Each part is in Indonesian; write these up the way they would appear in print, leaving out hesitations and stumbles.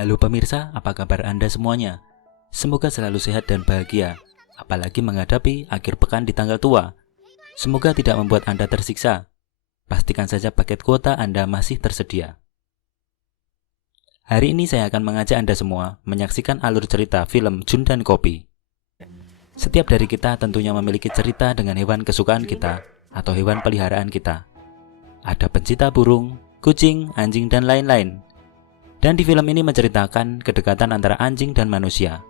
Halo pemirsa, apa kabar Anda semuanya? Semoga selalu sehat dan bahagia, apalagi menghadapi akhir pekan di tanggal tua. Semoga tidak membuat Anda tersiksa. Pastikan saja paket kuota Anda masih tersedia. Hari ini saya akan mengajak Anda semua menyaksikan alur cerita film Jun dan Kopi. Setiap dari kita tentunya memiliki cerita dengan hewan kesukaan kita atau hewan peliharaan kita. Ada pencinta burung, kucing, anjing, dan lain-lain. Dan di film ini menceritakan kedekatan antara anjing dan manusia.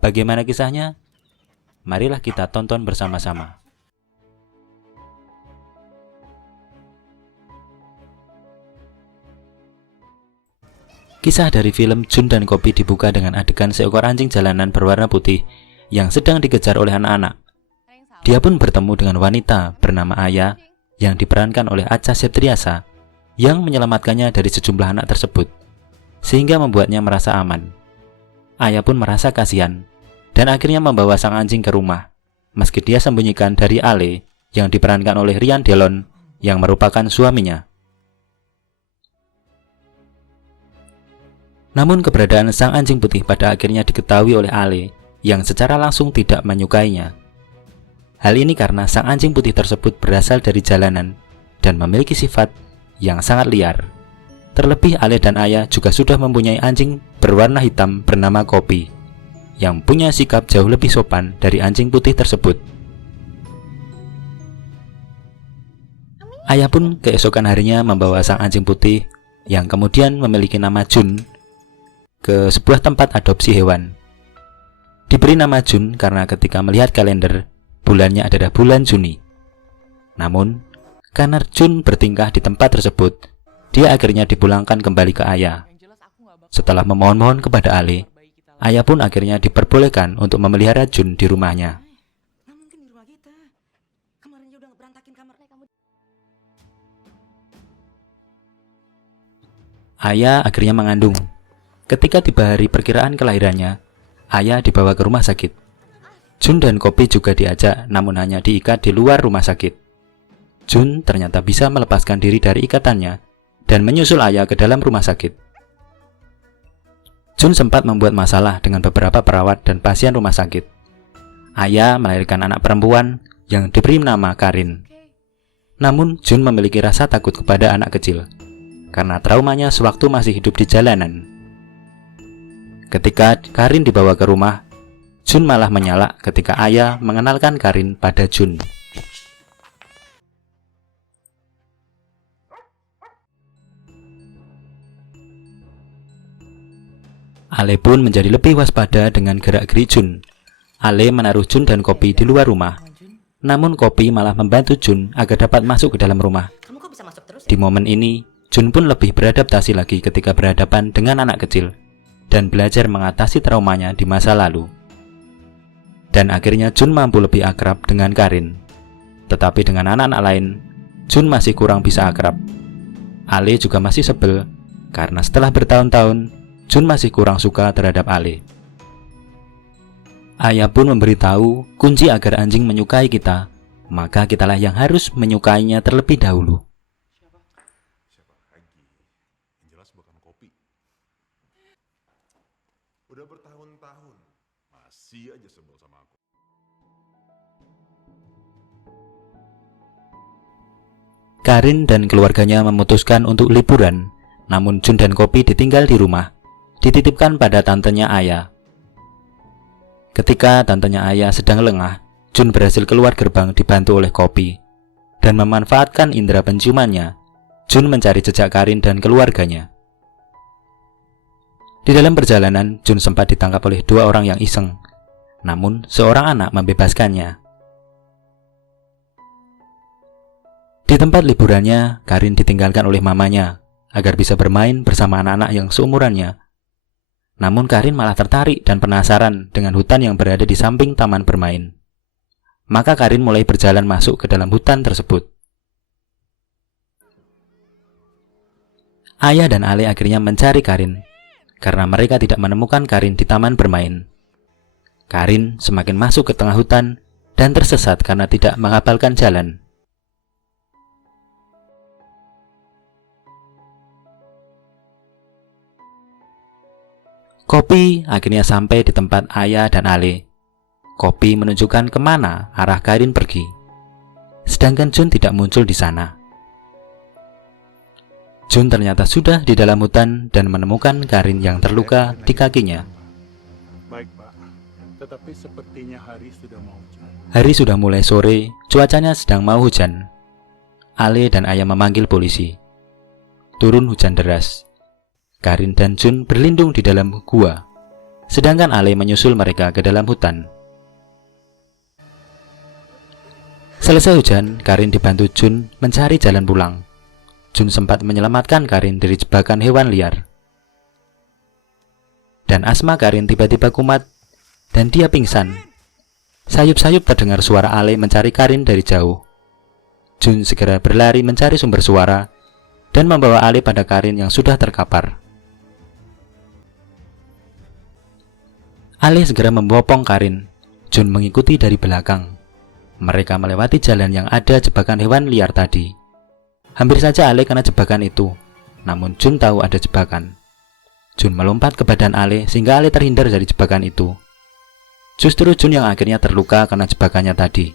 Bagaimana kisahnya? Marilah kita tonton bersama-sama. Kisah dari film Jun dan Kopi dibuka dengan adegan seekor anjing jalanan berwarna putih yang sedang dikejar oleh anak-anak. Dia pun bertemu dengan wanita bernama Aya yang diperankan oleh Acha Septriasa yang menyelamatkannya dari sejumlah anak tersebut, sehingga membuatnya merasa aman. Aya pun merasa kasihan dan akhirnya membawa sang anjing ke rumah, meski dia sembunyikan dari Ale yang diperankan oleh Rian Delon yang merupakan suaminya. Namun keberadaan sang anjing putih pada akhirnya diketahui oleh Ale yang secara langsung tidak menyukainya. Hal ini karena sang anjing putih tersebut berasal dari jalanan dan memiliki sifat yang sangat liar. Terlebih Ale dan Aya juga sudah mempunyai anjing berwarna hitam bernama Kopi yang punya sikap jauh lebih sopan dari anjing putih tersebut. Aya pun keesokan harinya membawa sang anjing putih yang kemudian memiliki nama Jun ke sebuah tempat adopsi hewan. Diberi nama Jun karena ketika melihat kalender, bulannya adalah bulan Juni. Namun, karena Jun bertingkah di tempat tersebut, dia akhirnya dipulangkan kembali ke Aya. Setelah memohon-mohon kepada Ale, Aya pun akhirnya diperbolehkan untuk memelihara Jun di rumahnya. Aya akhirnya mengandung. Ketika tiba hari perkiraan kelahirannya, Aya dibawa ke rumah sakit. Jun dan Kopi juga diajak, namun hanya diikat di luar rumah sakit. Jun ternyata bisa melepaskan diri dari ikatannya dan menyusul Aya ke dalam rumah sakit. Jun sempat membuat masalah dengan beberapa perawat dan pasien rumah sakit. Aya melahirkan anak perempuan yang diberi nama Karin. Namun Jun memiliki rasa takut kepada anak kecil karena traumanya sewaktu masih hidup di jalanan. Ketika Karin dibawa ke rumah, Jun malah menyalak ketika Aya mengenalkan Karin pada Jun. Ale pun menjadi lebih waspada dengan gerak-gerik Jun. Ale menaruh Jun dan Kopi di luar rumah. Namun Kopi malah membantu Jun agar dapat masuk ke dalam rumah. Di momen ini, Jun pun lebih beradaptasi lagi ketika berhadapan dengan anak kecil dan belajar mengatasi traumanya di masa lalu. Dan akhirnya Jun mampu lebih akrab dengan Karin. Tetapi dengan anak-anak lain, Jun masih kurang bisa akrab. Ale juga masih sebel karena setelah bertahun-tahun Jun masih kurang suka terhadap Ale. Aya pun memberitahu kunci agar anjing menyukai kita, maka kitalah yang harus menyukainya terlebih dahulu. Siapa lagi? Yang jelas bukan Kopi. Udah bertahun-tahun masih aja sebel sama aku. Karin dan keluarganya memutuskan untuk liburan, namun Jun dan Kopi ditinggal di rumah, dititipkan pada tantenya Aya. Ketika tantenya Aya sedang lengah, Jun berhasil keluar gerbang dibantu oleh Kopi, dan memanfaatkan indera penciumannya, Jun mencari jejak Karin dan keluarganya. Di dalam perjalanan, Jun sempat ditangkap oleh dua orang yang iseng, namun seorang anak membebaskannya. Di tempat liburannya, Karin ditinggalkan oleh mamanya agar bisa bermain bersama anak-anak yang seumurannya. Namun Karin malah tertarik dan penasaran dengan hutan yang berada di samping taman bermain. Maka Karin mulai berjalan masuk ke dalam hutan tersebut. Aya dan Ale akhirnya mencari Karin karena mereka tidak menemukan Karin di taman bermain. Karin semakin masuk ke tengah hutan dan tersesat karena tidak menghafalkan jalan. Kopi akhirnya sampai di tempat Ayah dan Ale. Kopi menunjukkan kemana arah Karin pergi, sedangkan Jun tidak muncul di sana. Jun ternyata sudah di dalam hutan dan menemukan Karin yang terluka di kakinya. Baik, Pak. Tetapi sepertinya hari sudah mau hujan. Hari sudah mulai sore, cuacanya sedang mau hujan. Ale dan Ayah memanggil polisi. Turun hujan deras. Karin dan Jun berlindung di dalam gua, sedangkan Ale menyusul mereka ke dalam hutan. Selesai hujan, Karin dibantu Jun mencari jalan pulang. Jun sempat menyelamatkan Karin dari jebakan hewan liar. Dan asma Karin tiba-tiba kumat dan dia pingsan. Sayup-sayup terdengar suara Ale mencari Karin dari jauh. Jun segera berlari mencari sumber suara dan membawa Ale pada Karin yang sudah terkapar. Ale segera membopong Karin. Jun mengikuti dari belakang. Mereka melewati jalan yang ada jebakan hewan liar tadi. Hampir saja Ale kena jebakan itu, namun Jun tahu ada jebakan. Jun melompat ke badan Ale sehingga Ale terhindar dari jebakan itu. Justru Jun yang akhirnya terluka karena jebakannya tadi.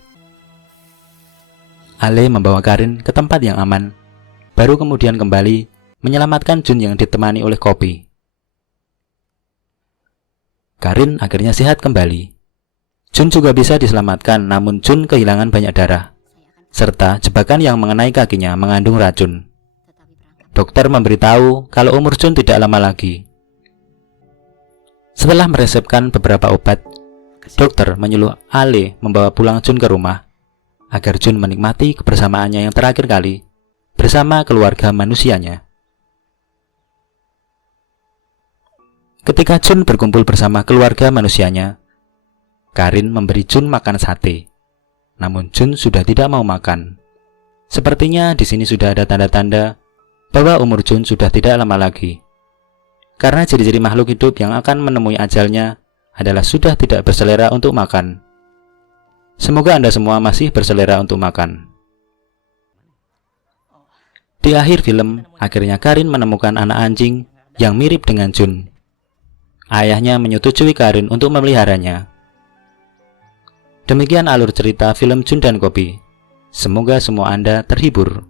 Ale membawa Karin ke tempat yang aman, baru kemudian kembali menyelamatkan Jun yang ditemani oleh Kopi. Karin akhirnya sehat kembali. Jun juga bisa diselamatkan, namun Jun kehilangan banyak darah, serta jebakan yang mengenai kakinya mengandung racun. Dokter memberitahu kalau umur Jun tidak lama lagi. Setelah meresepkan beberapa obat, dokter menyuruh Ale membawa pulang Jun ke rumah, agar Jun menikmati kebersamaannya yang terakhir kali bersama keluarga manusianya. Ketika Jun berkumpul bersama keluarga manusianya, Karin memberi Jun makan sate. Namun Jun sudah tidak mau makan. Sepertinya di sini sudah ada tanda-tanda bahwa umur Jun sudah tidak lama lagi. Karena ciri-ciri makhluk hidup yang akan menemui ajalnya adalah sudah tidak berselera untuk makan. Semoga Anda semua masih berselera untuk makan. Di akhir film, akhirnya Karin menemukan anak anjing yang mirip dengan Jun. Ayahnya menyetujui Karin untuk memeliharanya. Demikian alur cerita film Jun dan Kopi. Semoga semua Anda terhibur.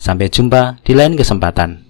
Sampai jumpa di lain kesempatan.